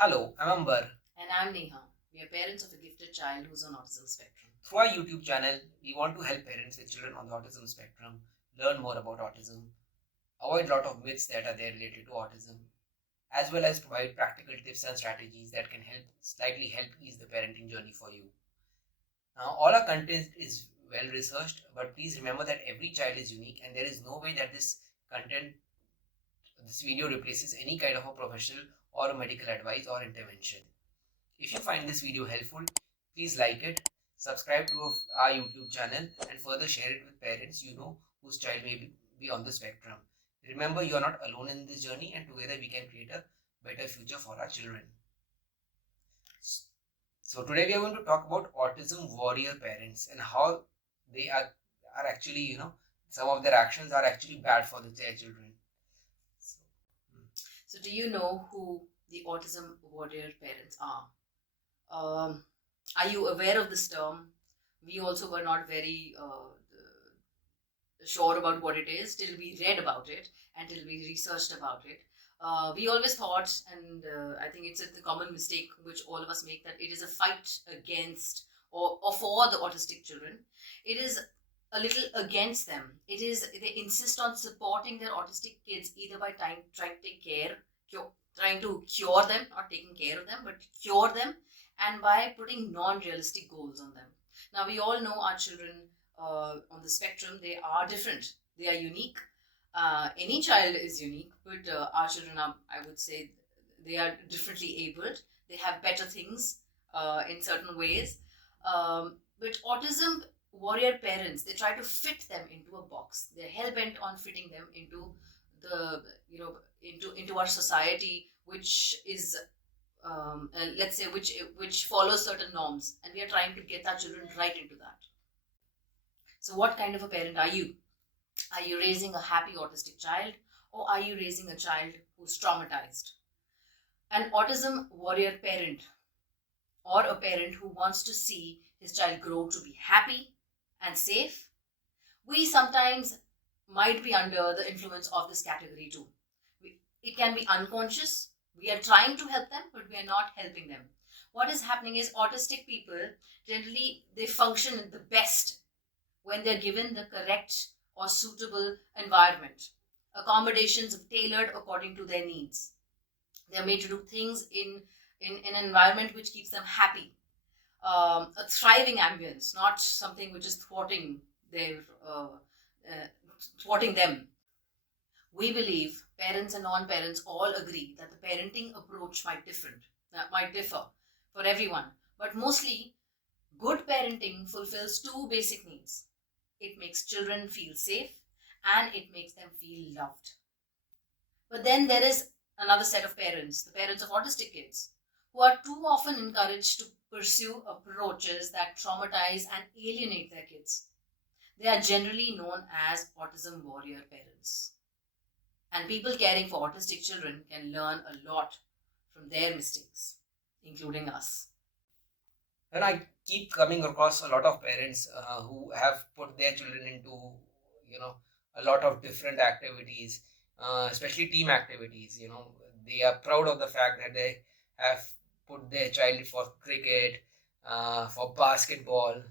Hello, I'm Amber. And I'm Neha. We are parents of a gifted child who's on autism spectrum. Through our YouTube channel, we want to help parents with children on the autism spectrum learn more about autism, avoid a lot of myths that are there related to autism, as well as provide practical tips and strategies that can slightly help ease the parenting journey for you. Now, all our content is well researched, but please remember that every child is unique and there is no way that this video replaces any kind of a professional or a medical advice or intervention. If you find this video helpful, please like it, subscribe to our YouTube channel, and further share it with parents you know whose child may be on the spectrum. Remember, you are not alone in this journey, and together we can create a better future for our children. So today we are going to talk about autism warrior parents and how they are actually, some of their actions are actually bad for their children. So, do you know who the autism warrior parents are? Are you aware of this term? We also were not very sure about what it is till we read about it and till we researched about it. We always thought, and I think it's the common mistake which all of us make, that it is a fight against or for the autistic children. It is a little against them. It is, they insist on supporting their autistic kids either by trying to take care, trying to cure them, not taking care of them, but cure them, and by putting non-realistic goals on them. Now, we all know our children on the spectrum, they are different, they are unique. Any child is unique, but our children are, I would say, they are differently abled. They have better things in certain ways. But autism warrior parents, they try to fit them into a box. They're hell-bent on fitting them into the, into our society, which is let's say which follows certain norms, and we are trying to get our children right into that. So what kind of a parent are you? Are you raising a happy autistic child, or are you raising a child who's traumatized? An autism warrior parent, or a parent who wants to see his child grow to be happy and safe, we sometimes might be under the influence of this category too. It can be unconscious. We are trying to help them, but we are not helping them. What is happening is autistic people, generally, they function the best when they're given the correct or suitable environment. Accommodations are tailored according to their needs. They're made to do things in an environment which keeps them happy. A thriving ambience, not something which is thwarting them. We believe parents and non-parents all agree that the parenting approach might differ for everyone, but mostly good parenting fulfills two basic needs. It makes children feel safe and it makes them feel loved. But then there is another set of parents, the parents of autistic kids, who are too often encouraged to pursue approaches that traumatize and alienate their kids. They are generally known as autism warrior parents. And people caring for autistic children can learn a lot from their mistakes, including us. And I keep coming across a lot of parents who have put their children into, a lot of different activities, especially team activities. They are proud of the fact that they have put their child for cricket, for basketball,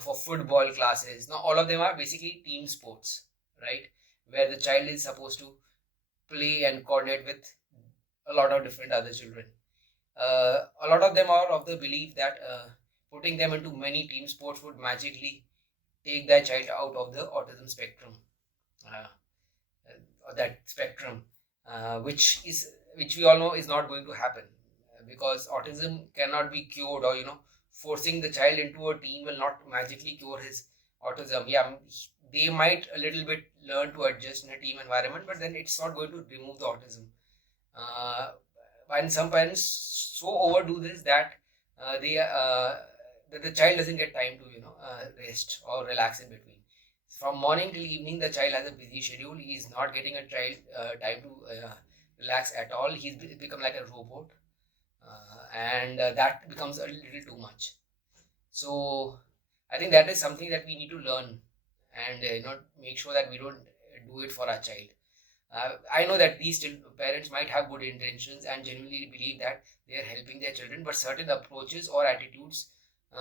for football classes. Now, all of them are basically team sports, right? Where the child is supposed to play and coordinate with a lot of different other children. A lot of them are of the belief that putting them into many team sports would magically take that child out of the autism spectrum, or that spectrum, which we all know is not going to happen, because autism cannot be cured, or forcing the child into a team will not magically cure his autism. Yeah, they might a little bit learn to adjust in a team environment, but then it's not going to remove the autism. And some parents so overdo this that the child doesn't get time to rest or relax in between. From morning till evening, the child has a busy schedule. He is not getting a child time to relax at all. He's become like a robot, and that becomes a little too much. So I think that is something that we need to learn, and make sure that we don't do it for our child. I know that these parents might have good intentions and genuinely believe that they are helping their children, but certain approaches or attitudes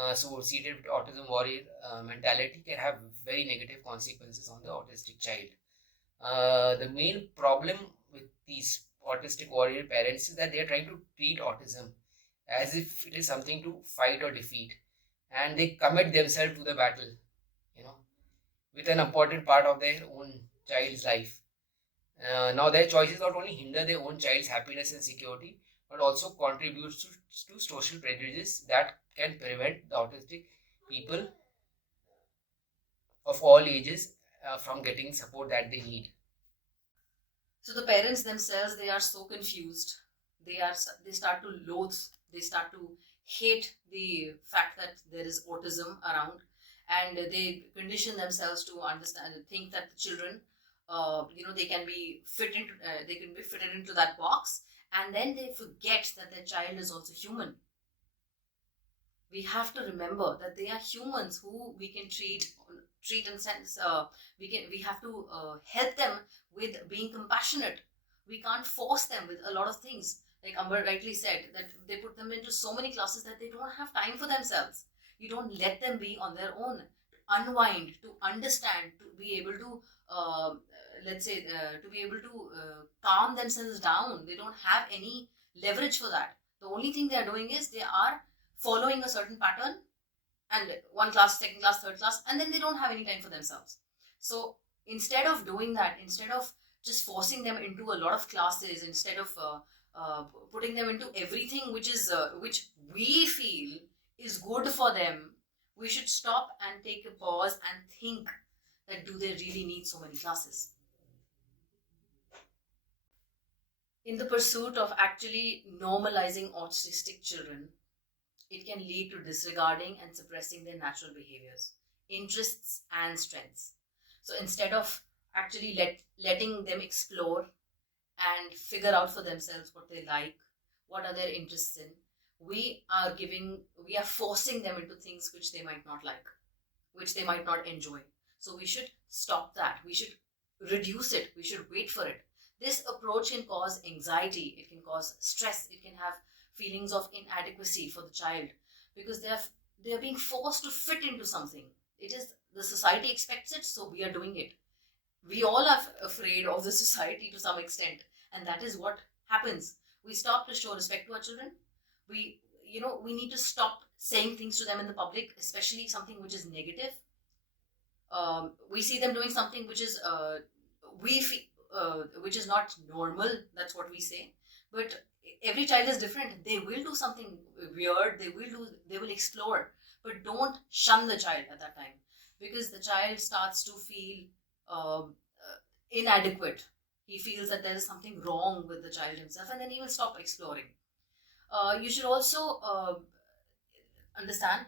associated with autism warrior mentality can have very negative consequences on the autistic child. The main problem with these autistic warrior parents is that they are trying to treat autism as if it is something to fight or defeat, and they commit themselves to the battle, you know, with an important part of their own child's life. Now, their choices not only hinder their own child's happiness and security, but also contributes to social prejudice that can prevent the autistic people of all ages from getting support that they need. So the parents themselves, they are so confused. They start to loathe, they start to hate the fact that there is autism around, and they condition themselves to understand and think that the children, they can be they can be fitted into that box, and then they forget that their child is also human. We have to remember that they are humans who we can treat and sense. We have to help them with being compassionate. We can't force them with a lot of things. Like Amber rightly said, that they put them into so many classes that they don't have time for themselves. You don't let them be on their own, to unwind, to understand, to be able to to be able to calm themselves down. They don't have any leverage for that. The only thing they are doing is they are following a certain pattern, and one class, second class, third class, and then they don't have any time for themselves. So instead of doing that, instead of just forcing them into a lot of classes, instead of putting them into everything which we feel is good for them, we should stop and take a pause and think that do they really need so many classes? In the pursuit of actually normalizing autistic children, it can lead to disregarding and suppressing their natural behaviors, interests, and strengths. So instead of actually letting them explore and figure out for themselves what they like, what are their interests in, we are forcing them into things which they might not like, which they might not enjoy. So we should stop that. We should reduce it. We should wait for it. This approach can cause anxiety, it can cause stress, it can have feelings of inadequacy for the child, because they are being forced to fit into something. It is the society expects it, so we are doing it. We all are afraid of the society to some extent, and that is what happens. We stop to show respect to our children. We need to stop saying things to them in the public, especially something which is negative. We see them doing something which is which is not normal. That's what we say. But every child is different. They will do something weird. They will explore. But don't shun the child at that time, because the child starts to feel inadequate. He feels that there is something wrong with the child himself, and then he will stop exploring. You should also understand.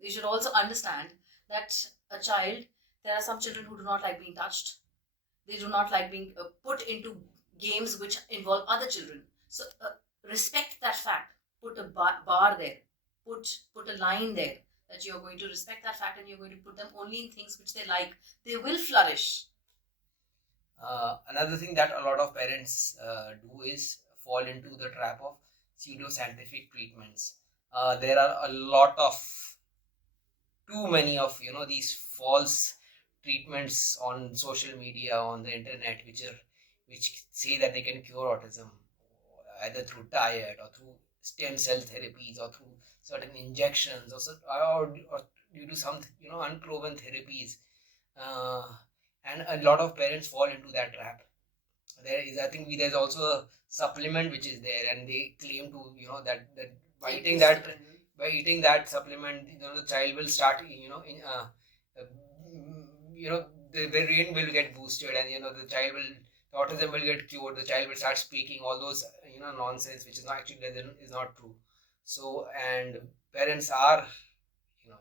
You should also understand that a child. There are some children who do not like being touched. They do not like being put into games which involve other children. So respect that fact. Put a bar there. Put a line there, that you're going to respect that fact and you're going to put them only in things which they like. They will flourish. Another thing that a lot of parents do is fall into the trap of pseudoscientific treatments. There are a lot of too many of these false treatments on social media, on the internet, which say that they can cure autism either through diet or through stem cell therapies or through certain injections or due to some unproven therapies, and a lot of parents fall into that trap. There's also a supplement which is there, and they claim to that by eating that supplement, the child will start the brain will get boosted, and the autism will get cured. The child will start speaking all those nonsense, which is not actually is not true. So, and parents are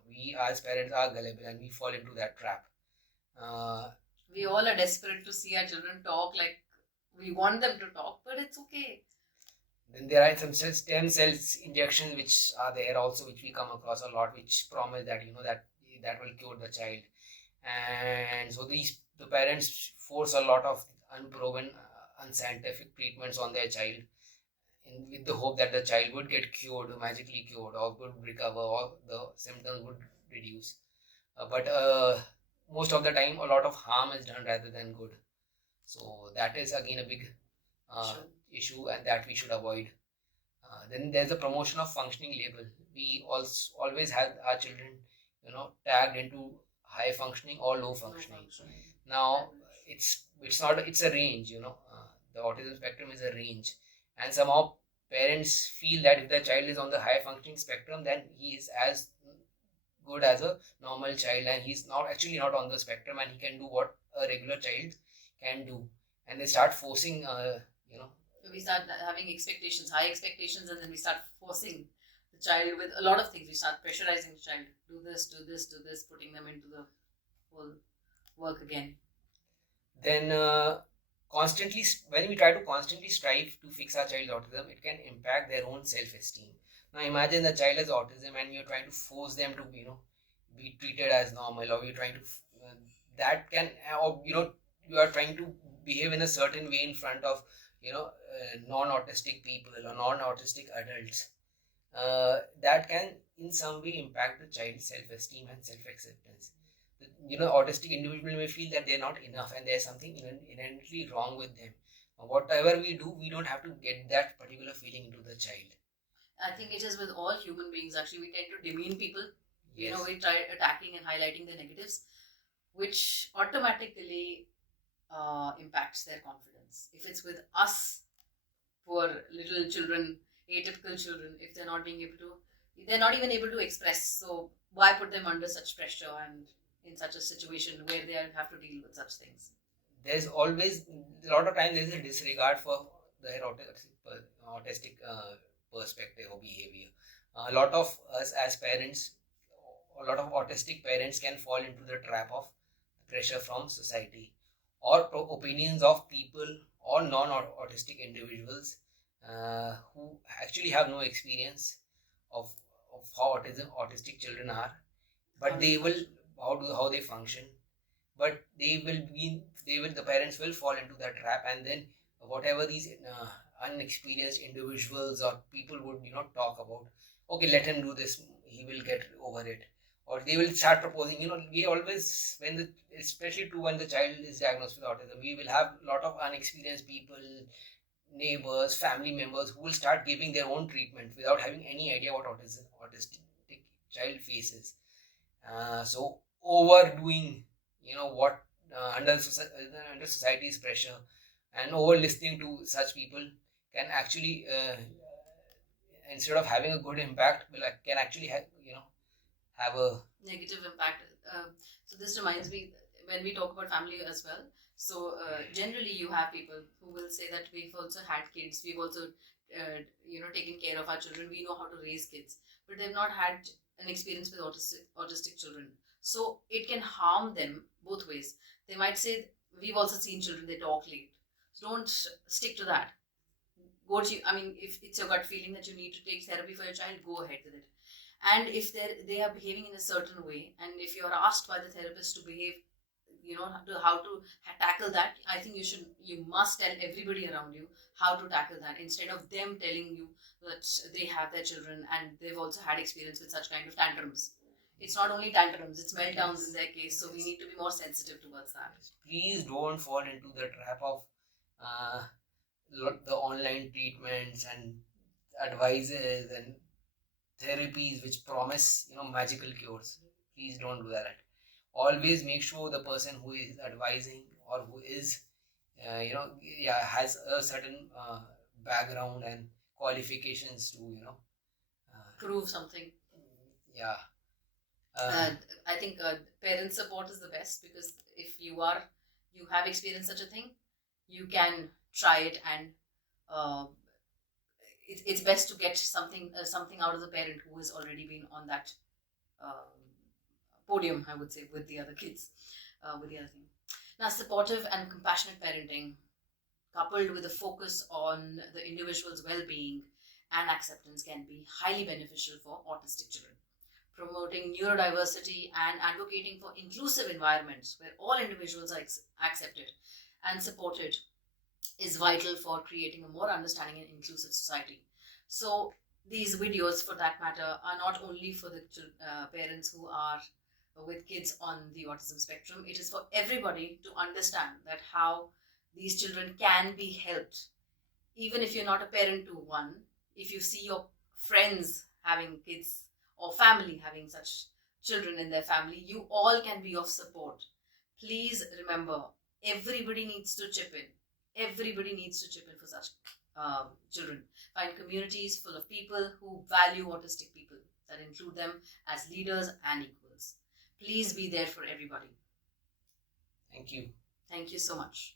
we as parents are gullible, and we fall into that trap. We all are desperate to see our children talk. Like, we want them to talk, but it's okay. Then there are some stem cells injections which are there also, which we come across a lot, which promise that that will cure the child. And so the parents force a lot of unproven, unscientific treatments on their child, with the hope that the child would get cured, magically cured, or would recover, or the symptoms would reduce. But most of the time, a lot of harm is done rather than good. So that is again a big Sure. issue, and that we should avoid. Then there's the promotion of functioning label. We also always have our children, tagged into high functioning or low functioning. Now it's not, it's a range. The autism spectrum is a range, and somehow parents feel that if the child is on the high functioning spectrum, then he is as good as a normal child, and he's not on the spectrum, and he can do what a regular child can do. And they start forcing, we start having expectations, high expectations, and then we start forcing the child with a lot of things. We start pressurizing the child, do this, do this, do this, putting them into the whole work again. Then constantly, when we try to constantly strive to fix our child's autism, it can impact their own self-esteem. Now imagine the child has autism and you're trying to force them to be treated as normal, or you're trying to that can, or you are trying to behave in a certain way in front of non-autistic people or non-autistic adults. That can in some way impact the child's self-esteem and self-acceptance. Autistic individual may feel that they're not enough and there's something inherently wrong with them. Whatever we do, we don't have to get that particular feeling into the child. I think it is with all human beings. Actually, we tend to demean people. Yes. We try attacking and highlighting the negatives, which automatically impacts their confidence. If it's with us, poor little children, atypical children, if they're not even able to express. So why put them under such pressure and in such a situation where they have to deal with such things? There's always a lot of times there's a disregard for their autistic perspective or behavior. A lot of us as parents, a lot of autistic parents can fall into the trap of pressure from society or opinions of people or non-autistic individuals who actually have no experience of how autistic children are, but they will how they function. But the parents will fall into that trap, and then whatever these unexperienced individuals or people would talk about, okay, let him do this, he will get over it, or they will start proposing. We always, especially when the child is diagnosed with autism, we will have a lot of unexperienced people, neighbors, family members, who will start giving their own treatment without having any idea what autistic child faces. So overdoing, what under society's pressure, and over listening to such people can actually, instead of having a good impact, can actually have a negative impact. So this reminds me, when we talk about family as well, so generally you have people who will say that we've also had kids, we've also taken care of our children, we know how to raise kids, but they've not had an experience with autistic children. So it can harm them both ways. They might say, we've also seen children, they talk late. So don't stick to that. If it's your gut feeling that you need to take therapy for your child, go ahead with it. And if they are behaving in a certain way, and if you're asked by the therapist to behave, how to tackle that, I think you must tell everybody around you how to tackle that, instead of them telling you that they have their children and they've also had experience with such kind of tantrums. It's not only tantrums, it's meltdowns in their case, so we need to be more sensitive towards that. Please don't fall into the trap of the online treatments and advices and therapies which promise magical cures. Please don't do that. Always make sure the person who is advising, or who is has a certain background and qualifications to prove something. Yeah. I think parent support is the best, because if you have experienced such a thing, you can try it, and it's best to get something out of the parent who has already been on that podium, I would say, with the other kids, with the other thing. Now, supportive and compassionate parenting, coupled with a focus on the individual's well-being and acceptance, can be highly beneficial for autistic children. Promoting neurodiversity and advocating for inclusive environments where all individuals are accepted and supported is vital for creating a more understanding and inclusive society. So these videos, for that matter, are not only for the parents who are with kids on the autism spectrum. It is for everybody to understand that how these children can be helped. Even if you're not a parent to one, if you see your friends having kids or family having such children in their family, you all can be of support. Please remember, everybody needs to chip in. Everybody needs to chip in for such children. Find communities full of people who value autistic people, that include them as leaders and equals. Please be there for everybody. Thank you. Thank you so much.